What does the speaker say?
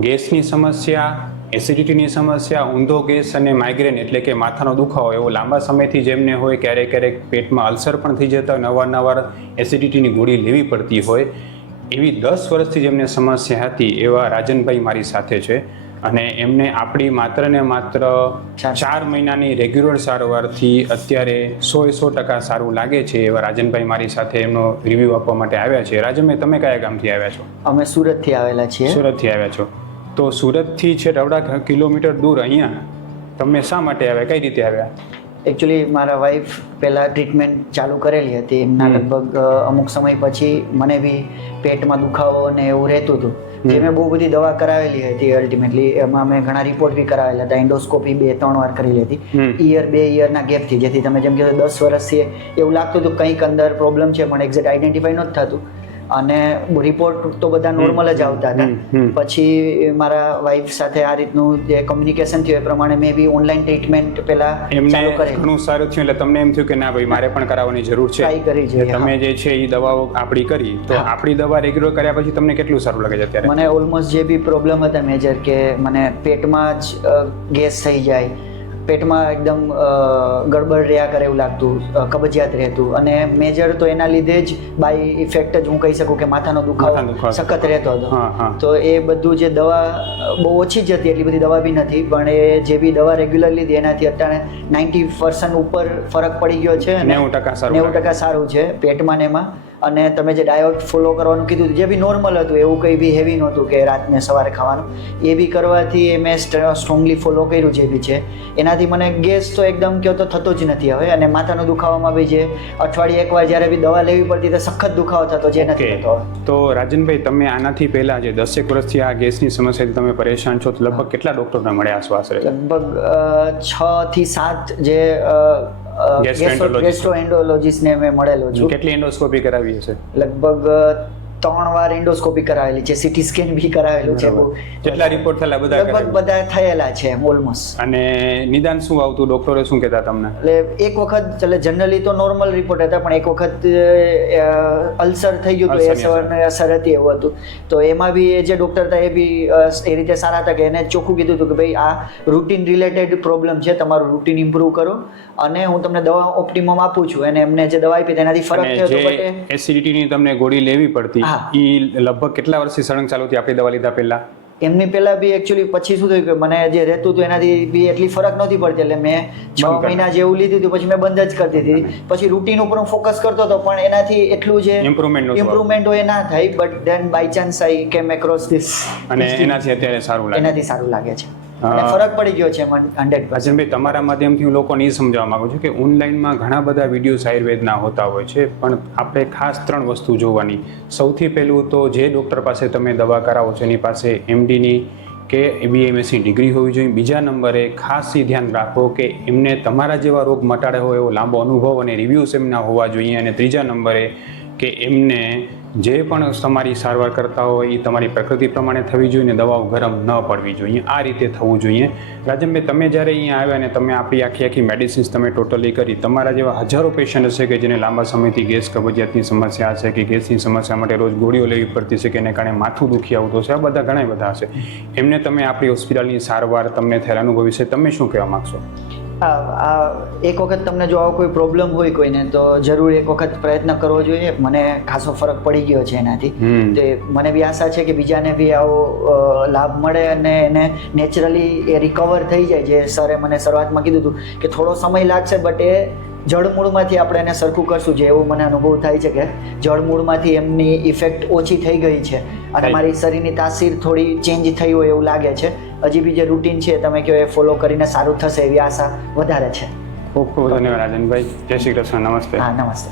ગેસની સમસ્યા એસિડિટીની સમસ્યા ઊંધો ગેસ અને માઇગ્રેન એટલે કે માથાનો દુખાવો એવો લાંબા સમયથી જેમને હોય ક્યારેક ક્યારેક પેટમાં અલ્સર પણ થઈ જતા હોય નવા એસિડિટીની ગોળી લેવી પડતી હોય એવી દસ વર્ષથી જેમને સમસ્યા હતી એવા રાજનભાઈ મારી સાથે છે. અને એમને આપણી માત્ર ને માત્ર. ચાર. મહિનાની રેગ્યુલર સારવારથી અત્યારે સો સો ટકા સારું લાગે છે એવા રાજનભાઈ મારી સાથે એમનો રિવ્યૂ આપવા માટે આવ્યા છે. રાજનભાઈ તમે કયા ગામથી આવ્યા છો? અમે સુરતથી આવેલા છીએ. સુરતથી આવ્યા છો. તો સુરતથી છે રવડા કિલોમીટર દૂર અહીંયા તમે શા માટે આવ્યા? કઈ રીતે આવ્યા? એકચ્યુઅલી મારા વાઈફ પહેલાં ટ્રીટમેન્ટ ચાલુ કરેલી હતી. એમના લગભગ અમુક સમય પછી મને બી પેટમાં દુખાવો ને એવું રહેતું હતું. જે મેં બહુ બધી દવા કરાવેલી હતી અલ્ટિમેટલી એમાં મેં ઘણા રિપોર્ટ બી કરાવેલા હતા. એન્ડોસ્કોપી બે ત્રણ વાર કરેલી હતી. ઇયર ઈયર બે ઈયરના ગેપથી જેથી તમે જેમ કીધું દસ વર્ષથી એવું લાગતું હતું. કંઈક અંદર પ્રોબ્લેમ છે પણ એક્ઝેક્ટ આઈડેન્ટિફાઈ નહોતું થતું. અને રિપોર્ટ તો બધા નોર્મલ જ આવતા. હતા. પછી મારા વાઈફ સાથે આ રીતનું જે કમ્યુનિકેશન થયું એ પ્રમાણે મેં બી ઓનલાઈન ટ્રીટમેન્ટ પહેલા એમને ઘણું સારું થયું એટલે તમને એમ થયું કે ના ભાઈ મારે પણ કરાવવાની જરૂર છે. કરી જોઈએ, તમે જે છે એ દવાઓ આપણી કરી તો આપણી દવા રેગ્યુલર કર્યા પછી તમને કેટલું સારું લાગે છે અત્યારે? મને ઓલમોસ્ટ જે બી પ્રોબ્લેમ હતા મેજર કે મને પેટમાં જ ગેસ થઈ જાય પેટમાં એકદમ ગડબડ રહ્યા કરે એવું લાગતું કબજિયાત રહેતું. અને મેજર તો એના લીધે જ બાય ઇફેક્ટ જ હું કહી શકું કે માથાનો દુખાવો. સખત રહેતો હતો. તો એ બધું જે દવા બહુ ઓછી જ હતી એટલી બધી દવા બી નથી પણ એ જે બી દવા રેગ્યુલર લીધી એનાથી અત્યારે નાઇન્ટી પર્સન્ટ ઉપર ફરક પડી ગયો છે નેવું ટકા સારું છે પેટમાં ને એમાં. અને તમે જે ડાયોટ ફોલો કરવાનું કીધું જે બી નોર્મલ હતું એવું કંઈ બી હેવી નહોતું કે રાતને સવારે ખાવાનું એ બી કરવાથી એ મેં સ્ટ્રોંગલી ફોલો કર્યું જે બી છે. એનાથી મને ગેસ તો એકદમ કહો તો થતો જ નથી હવે અને માથાનો દુખાવામાં બી જે અઠવાડિયે એકવાર જ્યારે બી દવા લેવી પડતી તો સખત દુખાવો થતો જે નથી થતો તો રાજનભાઈ તમે આનાથી પહેલાં જે દસેક વર્ષથી આ ગેસની સમસ્યાથી તમે પરેશાન છો તો લગભગ કેટલા ડૉક્ટરને મળ્યા આસપાસ લગભગ છ થી સાત જે. ગેસ્ટ્રોએન્ડોલોજીસ્ટને મેં મળેલો છું. કેટલી એન્ડોસ્કોપી કરાવી છે લગભગ ત્રણ વાર એન્ડોસ્કોપી કરાવેલી છે સીટી સ્કેન બી કરાવેલું છે. જેટલા રિપોર્ટ થયેલા બધા લગભગ બધા થયેલા છે ઓલમોસ્ટ અને નિદાન શું આવતું? ડોક્ટરે શું કહેતા તમને? એટલે એક વખત એટલે જનરલી તો નોર્મલ રિપોર્ટ હતા પણ એક વખત અલ્સર થઈ ગયું હતું એ અસર. હતી એવું હતું. તો એમાં બી એ જે ડોક્ટર હતા એ બી એ રીતે સારા હતા કે એને ચોખ્ખું કીધું હતું કે ભાઈ આ રૂટીન રિલેટેડ પ્રોબ્લેમ છે તમારું રૂટીન ઇમ્પ્રૂવ કરો. અને હું તમને દવા ઓપ્ટિમમ આપું છું. અને એમને જે દવા આપી તેનાથી ફરક થયો તો જે બટ. એ એસિડિટીની તમને ગોળી લેવી પડતી હા. એ લગભગ કેટલા વર્ષથી સળંગ ચાલુ હતી આપણી દવા લીધા પહેલા? એમની પહેલા બી એકચ્યુઅલી પછી શું થયું કે મને જે રહેતું હતું એનાથી બી એટલી ફરક નહોતી પડતી એટલે મેં છ મહિના જેવું લીધું હતું પછી મેં બંધ જ કરી દીધી. પછી રૂટીન ઉપર હું ફોકસ કરતો હતો પણ એનાથી એટલું જે ઇમ્પ્રુવમેન્ટ ઇમ્પ્રુવમેન્ટ હોય ના થાય but then by chance I came across this અને એનાથી અત્યારે સારું લાગે. એનાથી સારું લાગે છે. ફરક પડી ગયો છે હંડ્રેડ રાજનભાઈ તમારા માધ્યમથી હું લોકોને એ સમજાવવા માંગુ છું કે ઓનલાઈનમાં ઘણા બધા વિડીયોઝ આયુર્વેદના હોતા હોય છે પણ આપણે ખાસ ત્રણ વસ્તુ જોવાની. સૌથી પહેલું તો જે ડૉક્ટર પાસે તમે દવા કરાવો છો એની પાસે એમડીની કે બીએમએસની ડિગ્રી હોવી જોઈએ. બીજા નંબરે ખાસ એ ધ્યાન રાખો કે એમને તમારા જેવા રોગ મટાડે હોય એવો લાંબો અનુભવ અને રિવ્યૂઝ એમના હોવા જોઈએ. અને ત્રીજા નંબરે કે એમને જે પણ તમારી સારવાર કરતા હોય એ તમારી પ્રકૃતિ પ્રમાણે થવી જોઈએ ને દવાઓ ગરમ ન પડવી જોઈએ. આ રીતે થવું જોઈએ. રાજનભાઈ, તમે જ્યારે અહીંયા આવ્યા અને તમે આપણી આખી આખી મેડિસિન્સ તમે ટોટલી કરી. તમારા જેવા હજારો પેશન્ટ હશે કે જેને લાંબા સમયથી ગેસ કબજિયાતની સમસ્યા હશે કે ગેસની સમસ્યા માટે રોજ ગોળીઓ લેવી પડતી છે કે એને કારણે માથું દુખી આવતું હશે, આ બધા ઘણા બધા હશે. એમને તમે આપણી હોસ્પિટલની સારવાર તમને થયેલ અનુભવી છે. તમે શું કહેવા માગશો? એક વખત તમને જો આવો કોઈ પ્રોબ્લેમ હોય કોઈને તો જરૂર એક વખત પ્રયત્ન કરવો જોઈએ. મને ખાસો ફરક પડી ગયો છે એનાથી. તે મને બી આશા છે કે બીજાને બી આવો લાભ મળે અને એને નેચરલી એ રિકવર થઈ જાય. જે સરે મને શરૂઆતમાં કીધું હતું કે થોડો સમય લાગશે બટ એ જળમૂળમાંથી આપણે એને સરખું કરશું જે એવો મને અનુભવ થાય છે કે જળમૂળમાંથી એમની ઇફેક્ટ ઓછી થઈ ગઈ છે અને મારી શરીરની તાસીર થોડી ચેન્જ થઈ હોય એવું લાગે છે. હજી બી જે રૂટીન છે તમે કહો એ ફોલો કરીને સારું થશે એવી આશા વધારે છે. ખૂબ ખૂબ ધન્યવાદ રાજનભાઈ. જય શ્રી કૃષ્ણ. નમસ્તે. હા નમસ્તે.